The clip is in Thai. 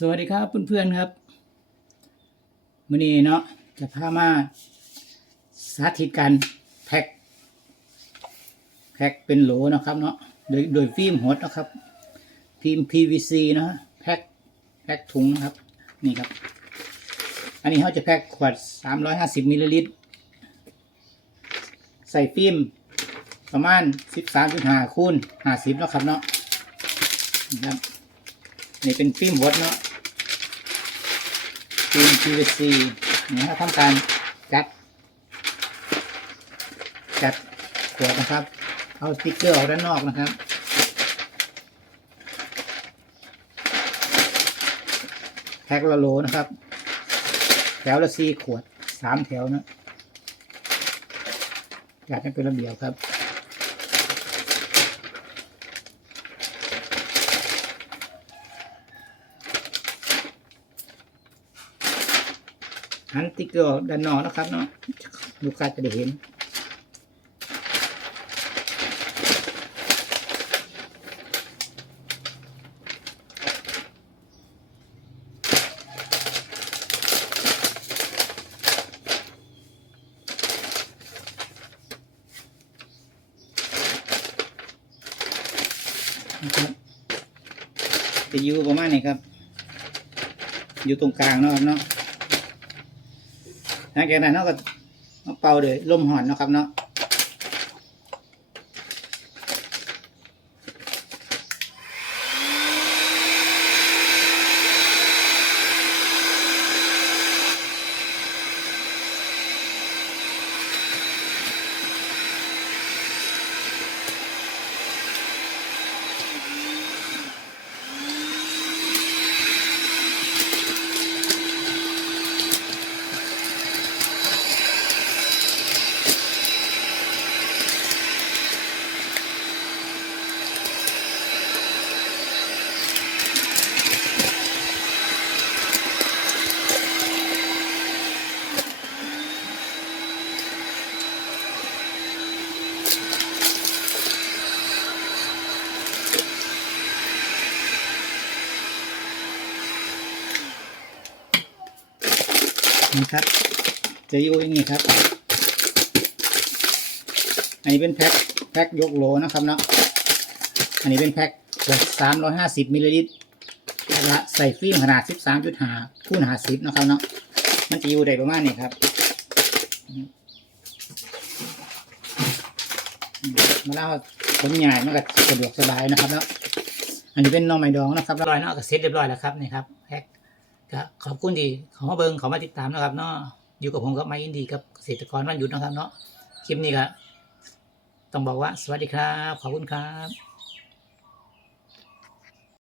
สวัสดีครับเพื่อนๆครับมื่อนี้เนาะจะพามาสาธิตการแพ็คแพ็คเป็นโหลนะครับเนาะโดยโดยฟิล์มหดนะครับฟิล์ม PVC เนะแพ็คแพ็คถุงนะครับนี่ครับ อันนี้เขาจะแพ็คขวด 350มิลลิลิตรใส่ฟิล์มประมาณ 13.5คูณ50นะครับเนาะนี่ครับนี่เป็นฟิล์มวดเนาะ ฟิล์ม PVC นะครับทำการจัด จัดขวดนะครับ เอาสติ๊กเกอร์ออกด้านนอกนะครับแพ็คละโลนะครับ แถวละสี่ขวดสามแถวนะจัดให้เป็นระเบียบครับ หันติ๊กเกอร์ด้านนอกนะครับเนาะลูกค้าจะได้เห็นนะครับจะอยู่ประมาณนี้ครับ อยู่ตรงกลางเนาะเนาะ หลังจากนั้นเราก็เป่าเลยลมหอนนะครับเนาะ นี่ครับ จะอยู่อย่างนี้ครับ อันนี้เป็นแพ็คแพ็คยกโลนะครับเนาะอันนี้เป็นแพ็คสามร้อยห้าสิบมิลลิลิตรและใส่ฟิล์มขนาดสิบสามจุดห้าคูณหาสิบนะครับเนาะมันจะอยู่ได้ประมาณนี้ครับมาเล่าผลใหญ่มันก็สะดวกสบายนะครับเนาะอันนี้เป็นน้องไม้ดองนะครับเรียบร้อยเนาะก็เสร็จเรียบร้อยแล้วครับนี่ครับ ก็ขอบคุณดีขอมาเบิงขอมาติดตามนะครับเนาะอยู่กับผมกับไมอินดีกับเกษตรกรวันหยุดนะครับเนาะคลิปนี้ก็ต้องบอกว่าสวัสดีครับ ขอบคุณครับ